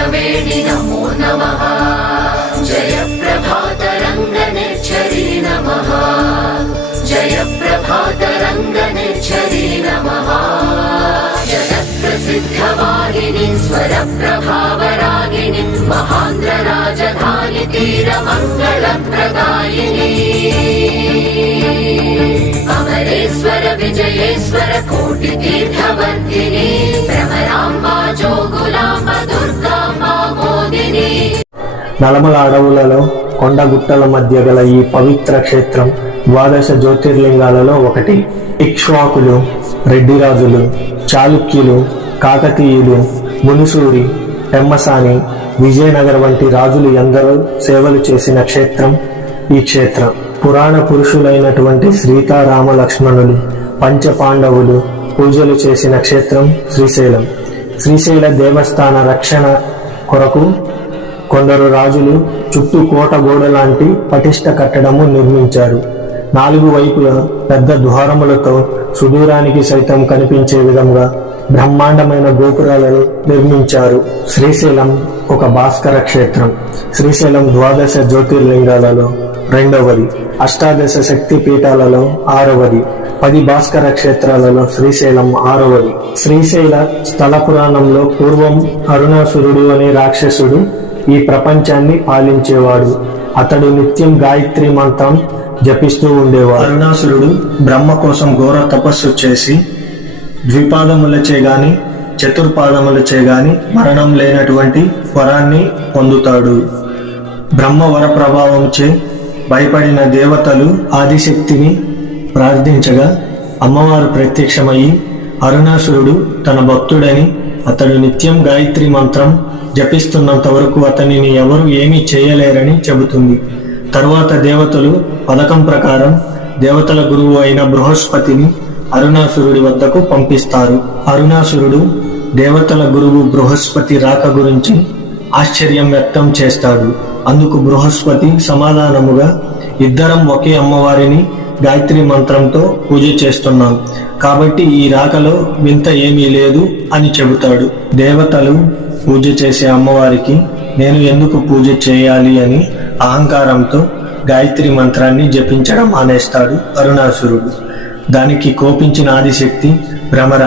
कृष्णवेणि नमो नमः। जय प्रभात रङ्गनेच्छरी नमः। जय प्रभात रङ्गनेच्छरी नमः। जगत्प्रसिद्धवाहिनी स्वरप्रभावरागिनी महान्द्र राजधानी तीरमङ्गलप्रदायिनी अमरेश्वर विजयेश्वर कोटितीर्थवर्धिनी भ्रमराम्बा जोगुलाम्ब दुर्गाम्बा मोदिनी। నలమల అడవులలో కొండగుట్టల మధ్య గల ఈ పవిత్ర క్షేత్రం ద్వాదశ జ్యోతిర్లింగాలలో ఒకటి. ఇక్ష్వాకులు, రెడ్డిరాజులు, చాళుక్యులు, కాకతీయులు, మునుసూరి, పెమ్మసాని, విజయనగర వంటి రాజులు ఎందరో సేవలు చేసిన క్షేత్రం ఈ క్షేత్రం. పురాణ పురుషులైనటువంటి సీతారామ లక్ష్మణులు, పంచపాండవులు పూజలు చేసిన క్షేత్రం శ్రీశైలం. శ్రీశైల దేవస్థాన రక్షణ కొరకు కొందరు రాజులు చుట్టూ కోట గోడ లాంటి పటిష్ట కట్టడము నిర్మించారు. 4 వైపులా పెద్ద ద్వారములతో సుదూరానికి సైతం కనిపించే విధంగా బ్రహ్మాండమైన గోపురాలను నిర్మించారు. శ్రీశైలం ఒక భాస్కర క్షేత్రం. శ్రీశైలం ద్వాదశ జ్యోతిర్లింగాలలో 2వది, అష్టాదశ శక్తి పీఠాలలో 6వది, 10 భాస్కర క్షేత్రాలలో శ్రీశైలం 6వది. శ్రీశైల స్థల పురాణంలో పూర్వం అరుణాసురుడు అనే రాక్షసుడు ఈ ప్రపంచాన్ని పాలించేవాడు. అతడు నిత్యం గాయత్రి మంత్రం జపిస్తూ ఉండేవాడు. అరుణాసురుడు బ్రహ్మ కోసం ఘోర తపస్సు చేసి ద్విపాదములచే గాని చతుర్పాదములచే గాని మరణం లేనటువంటి వరాన్ని పొందుతాడు. బ్రహ్మ వర ప్రభావంచే భయపడిన దేవతలు ఆదిశక్తిని ప్రార్థించగా అమ్మవారు ప్రత్యక్షమయ్యి అరుణాసురుడు తన భక్తుడని, అతడు నిత్యం గాయత్రి మంత్రం జపిస్తున్నంత వరకు అతనిని ఎవరు ఏమీ చేయలేరని చెబుతుంది. తరువాత దేవతలు పథకం ప్రకారం దేవతల గురువు అయిన బృహస్పతిని అరుణాసురుడి వద్దకు పంపిస్తారు. అరుణాసురుడు దేవతల గురువు బృహస్పతి రాక గురించి ఆశ్చర్యం వ్యక్తం చేస్తాడు. అందుకు బృహస్పతి సమాధానముగా, ఇద్దరం ఒకే అమ్మవారిని గాయత్రి మంత్రంతో పూజ చేస్తున్నాం కాబట్టి ఈ రాకలో వింత ఏమీ లేదు అని చెబుతాడు. దేవతలు పూజ చేసే అమ్మవారికి నేను ఎందుకు పూజ చేయాలి అని అహంకారంతో గాయత్రి మంత్రాన్ని జపించడం మానేస్తాడు అరుణాసురుడు. దానికి కోపించిన ఆదిశక్తి భ్రమర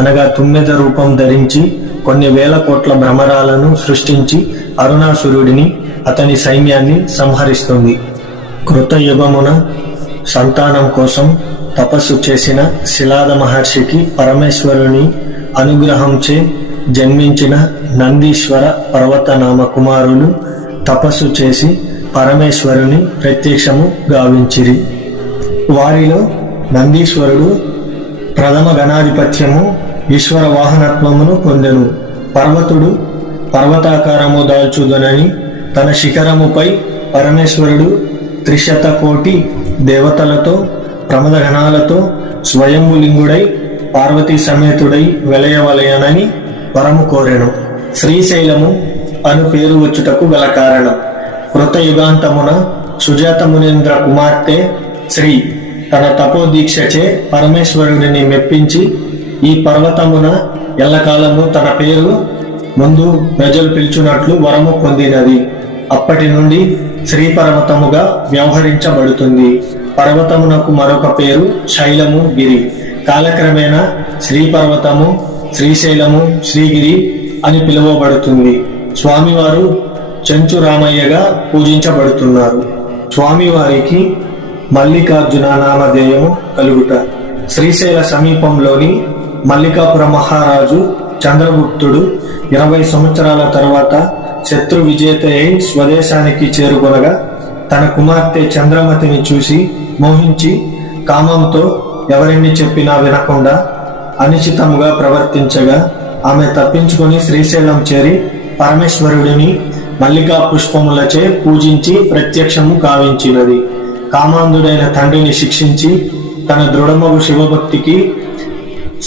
అనగా తుమ్మెద రూపం ధరించి కొన్ని వేల కోట్ల భ్రమరాలను సృష్టించి అరుణాసురుడిని అతని సైన్యాన్ని సంహరిస్తుంది. కృతయుగమున సంతానం కోసం తపస్సు చేసిన శిలాద మహర్షికి పరమేశ్వరుని అనుగ్రహంచే జన్మించిన నందీశ్వర పర్వతనామ కుమారులు తపస్సు చేసి పరమేశ్వరుని ప్రత్యక్షము గావించిరి. వారిలో నందీశ్వరుడు ప్రథమ గణాధిపత్యము ఈశ్వర వాహనత్వమును పొందెను. పర్వతుడు పర్వతాకారము దాల్చుదనని తన శిఖరముపై పరమేశ్వరుడు 300 కోటి దేవతలతో ప్రమదగణాలతో స్వయంభులింగుడై పార్వతీ సమేతుడై వెలయవలయనని వరము కోరెను. శ్రీశైలము అను పేరు వచ్చుటకు గల కారణం, కృతయుగాంతమున సుజాత మునీంద్ర కుమార్తె శ్రీ తన తపోదీక్షచే పరమేశ్వరుడిని మెప్పించి ఈ పర్వతమున ఎల్లకాలము తన పేరు ముందు ప్రజలు పిలుచున్నట్లు వరము పొందినది. అప్పటి నుండి శ్రీ పర్వతముగా వ్యవహరించబడుతుంది. పర్వతమునకు మరొక పేరు శైలము, గిరి. కాలక్రమేణా శ్రీ పర్వతము, శ్రీశైలము, శ్రీగిరి అని పిలువబడుతుంది. స్వామివారు చెంచు రామయ్యగా పూజించబడుతున్నారు. స్వామివారికి మల్లికార్జున నామధేయము కలుగుట. శ్రీశైల సమీపంలోని మల్లికాపుర మహారాజు చంద్రగుప్తుడు 20 సంవత్సరాల తర్వాత శత్రు విజేత అయి స్వదేశానికి చేరుకొనగా తన కుమార్తె చంద్రమతిని చూసి మోహించి కామంతో ఎవరిని చెప్పినా వినకుండా అనుచితంగా ప్రవర్తించగా ఆమె తప్పించుకొని శ్రీశైలం చేరి పరమేశ్వరుడిని మల్లికా పుష్పములచే పూజించి ప్రత్యక్షము కావించినది. కామాంధుడైన తండ్రిని శిక్షించి తన దృఢమగు శివభక్తికి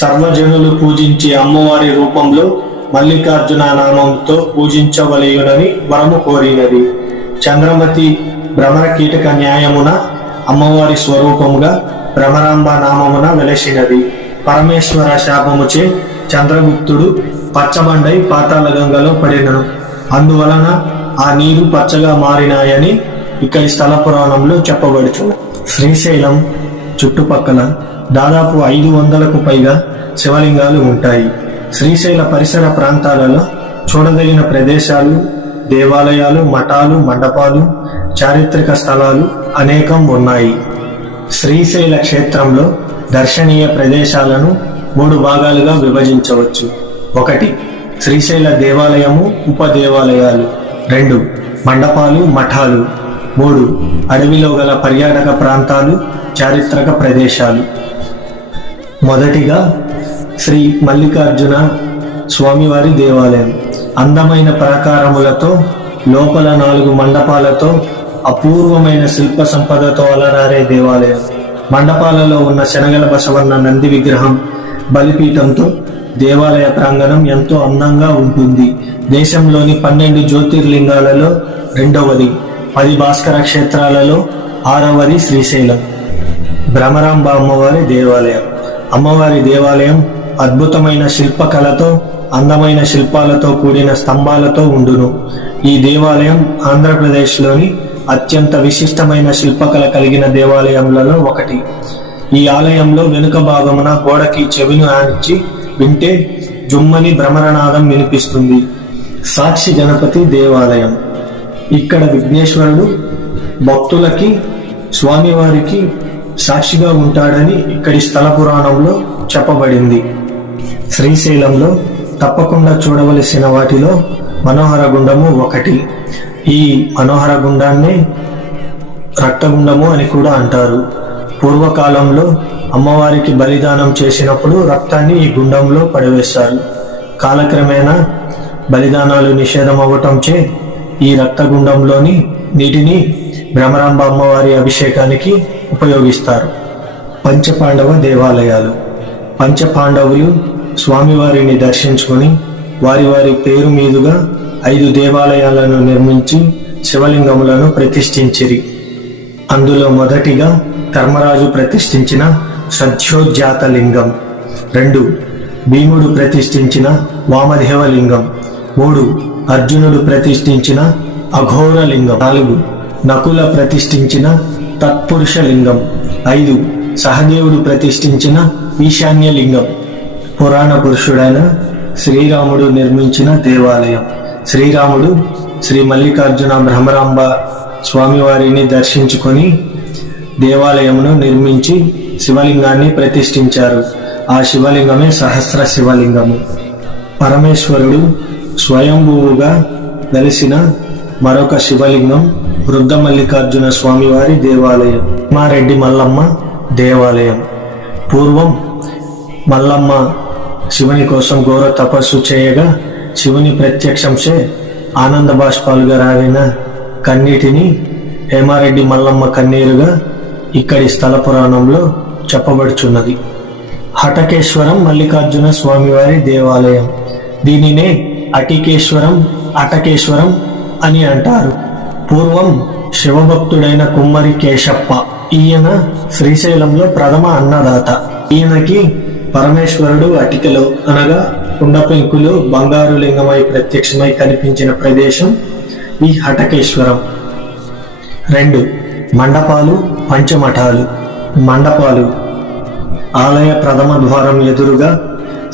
సర్వజనులు పూజించే అమ్మవారి రూపంలో మల్లికార్జున నామంతో పూజించవలయునని వరము కోరినది. చంద్రమతి భ్రమర కీటక న్యాయమున అమ్మవారి స్వరూపముగా భ్రమరాంబ నామమున వెలసినది. పరమేశ్వర శాపముచే చంద్రగుప్తుడు పచ్చబండై పాతాళ గంగలో పడినను. అందువలన ఆ నీరు పచ్చగా మారినాయని ఇక్కడి స్థల పురాణంలో చెప్పబడుచున్నది. శ్రీశైలం చుట్టుపక్కల దాదాపు 500కు పైగా శివలింగాలు ఉంటాయి. శ్రీశైల పరిసర ప్రాంతాలలో చూడదగిన ప్రదేశాలు, దేవాలయాలు, మఠాలు, మండపాలు, చారిత్రక స్థలాలు అనేకం ఉన్నాయి. శ్రీశైల క్షేత్రంలో దర్శనీయ ప్రదేశాలను 3 భాగాలుగా విభజించవచ్చు. 1 శ్రీశైల దేవాలయము, ఉపదేవాలయాలు. 2 మండపాలు, మఠాలు. 3 అడవిలో గల పర్యాటక ప్రాంతాలు, చారిత్రక ప్రదేశాలు. మొదటిగా శ్రీ మల్లికార్జున స్వామివారి దేవాలయం. అందమైన ప్రాకారములతో, లోపల 4 మండపాలతో, అపూర్వమైన శిల్ప సంపదతో అలరారే దేవాలయం. మండపాలలో ఉన్న శనగల బసవన్న నంది విగ్రహం, బలిపీఠంతో దేవాలయ ప్రాంగణం ఎంతో అందంగా ఉంటుంది. దేశంలోని 12 జ్యోతిర్లింగాలలో 2వది, 10 భాస్కర క్షేత్రాలలో 6వది శ్రీశైలం. భ్రమరాంబ అమ్మవారి దేవాలయం. అమ్మవారి దేవాలయం అద్భుతమైన శిల్పకళతో, అందమైన శిల్పాలతో కూడిన స్తంభాలతో ఉండును. ఈ దేవాలయం ఆంధ్రప్రదేశ్లోని అత్యంత విశిష్టమైన శిల్పకళ కలిగిన దేవాలయంలలో ఒకటి. ఈ ఆలయంలో వెనుక భాగమున గోడకి చెవిని ఆనించి వింటే జుమ్మని భ్రమరనాదం వినిపిస్తుంది. సాక్షి గణపతి దేవాలయం. ఇక్కడ విఘ్నేశ్వరుడు భక్తులకి, స్వామివారికి సాక్షిగా ఉంటాడని ఇక్కడి స్థల పురాణంలో చెప్పబడింది. శ్రీశైలంలో తప్పకుండా చూడవలసిన వాటిలో మనోహర గుండము ఒకటి. ఈ మనోహర గుండాన్ని రక్తగుండము అని కూడా అంటారు. పూర్వకాలంలో అమ్మవారికి బలిదానం చేసినప్పుడు రక్తాన్ని ఈ గుండంలో పడివేస్తారు. కాలక్రమేణా బలిదానాలు నిషేధం అవ్వటంచే ఈ రక్తగుండంలోని నీటిని భ్రమరాంబ అమ్మవారి అభిషేకానికి ఉపయోగిస్తారు. పంచపాండవ దేవాలయాలు. పంచపాండవులు స్వామివారిని దర్శించుకొని వారి వారి పేరు మీదుగా 5 దేవాలయాలను నిర్మించి శివలింగములను ప్రతిష్ఠించిరి. అందులో మొదటిగా ధర్మరాజు ప్రతిష్ఠించిన సత్యోజాత లింగం. 2 భీముడు ప్రతిష్ఠించిన వామదేవలింగం. 3 అర్జునుడు ప్రతిష్ఠించిన అఘోర లింగం. 4 నకుల ప్రతిష్ఠించిన తత్పురుష లింగం. 5 సహదేవుడు ప్రతిష్ఠించిన ఈశాన్య లింగం. పురాణ పురుషుడైన శ్రీరాముడు నిర్మించిన దేవాలయం. శ్రీరాముడు శ్రీ మల్లికార్జున భ్రమరాంబ స్వామివారిని దర్శించుకొని దేవాలయమును నిర్మించి శివలింగాన్ని ప్రతిష్ఠించారు. ఆ శివలింగమే సహస్ర శివలింగము. పరమేశ్వరుడు స్వయంభువుగా వెలిసిన మరొక శివలింగం వృద్ధ మల్లికార్జున స్వామివారి దేవాలయం. మారెడ్డి మల్లమ్మ దేవాలయం. పూర్వం మల్లమ్మ శివుని కోసం ఘోర తపస్సు చేయగా శివుని ప్రత్యక్షంసే ఆనంద బాష్పాలుగా రాలిన కన్నీటిని హేమారెడ్డి మల్లమ్మ కన్నీరుగా ఇక్కడి స్థల పురాణంలో చెప్పబడుచున్నది. హటకేశ్వరం మల్లికార్జున స్వామివారి దేవాలయం. దీనినే అటికేశ్వరం, అటకేశ్వరం అని అంటారు. పూర్వం శివభక్తుడైన కుమ్మరి కేశప్ప, ఈయన శ్రీశైలంలో ప్రథమ అన్నదాత. ఈయనకి పరమేశ్వరుడు అటికలో అనగా కుండపెంకులో బంగారు లింగమై ప్రత్యక్షమై కనిపించిన ప్రదేశం ఈ హటకేశ్వరం. 2 మండపాలు, పంచమఠాలు. మండపాలు. ఆలయ ప్రథమ ద్వారం ఎదురుగా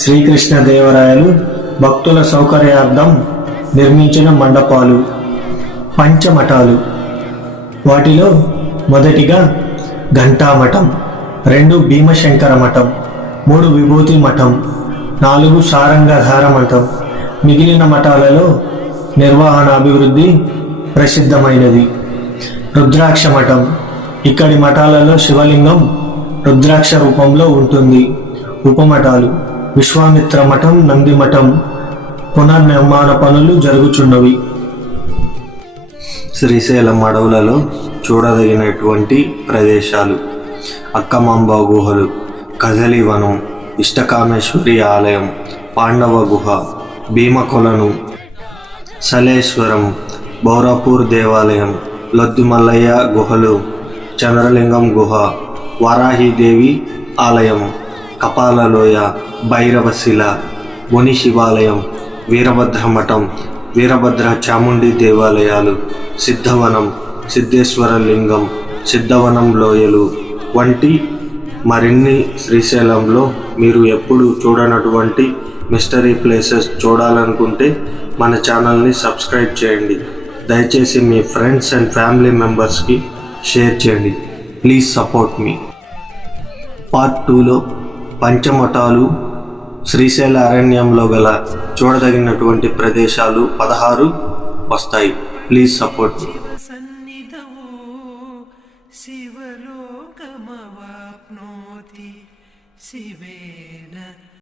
శ్రీకృష్ణదేవరాయలు భక్తుల సౌకర్యార్థం నిర్మించిన మండపాలు. పంచమఠాలు. వాటిలో మొదటిగా ఘంటామఠం, 2 భీమశంకర మఠం, 3 విభూతి మఠం, 4 సారంగధార మఠం. మిగిలిన మఠాలలో నిర్వహణ అభివృద్ధి ప్రసిద్ధమైనది. రుద్రాక్ష మఠం. ఇక్కడి మఠాలలో శివలింగం రుద్రాక్ష రూపంలో ఉంటుంది. ఉపమఠాలు. విశ్వామిత్ర మఠం, నంది మఠం పునర్నిర్మాణ పనులు జరుగుచున్నవి. శ్రీశైలం అడవులలో చూడదగినటువంటి ప్రదేశాలు: అక్కమాంబ గుహలు, కదలివనం, ఇష్టకామేశ్వరి ఆలయం, పాండవ గుహ, భీమకొలను, సలేశ్వరం, బౌరాపూర్ దేవాలయం, లొద్దిమల్లయ్య గుహలు, చంద్రలింగం గుహ, వారాహిదేవి ఆలయం, కపాలలోయ, భైరవశిల, ముని శివాలయం, వీరభద్రమఠం, వీరభద్ర చాముండి దేవాలయాలు, సిద్ధవనం, సిద్ధేశ్వర లింగం, సిద్ధవనం లోయలు వంటి మరిన్ని శ్రీశైలంలో మీరు ఎప్పుడు చూడనటువంటి మిస్టరీ ప్లేసెస్ చూడాలనుకుంటే మన ఛానల్ని సబ్స్క్రైబ్ చేయండి. దయచేసి మీ ఫ్రెండ్స్ అండ్ ఫ్యామిలీ మెంబర్స్కి షేర్ చేయండి. Please support me. పార్ట్ 2లో పంచమఠాలు, శ్రీశైల అరణ్యంలో గల చూడదగినటువంటి ప్రదేశాలు 16 వస్తాయి. Please support me. సన్నిధవో శివలోకమవాప్నోతి శివ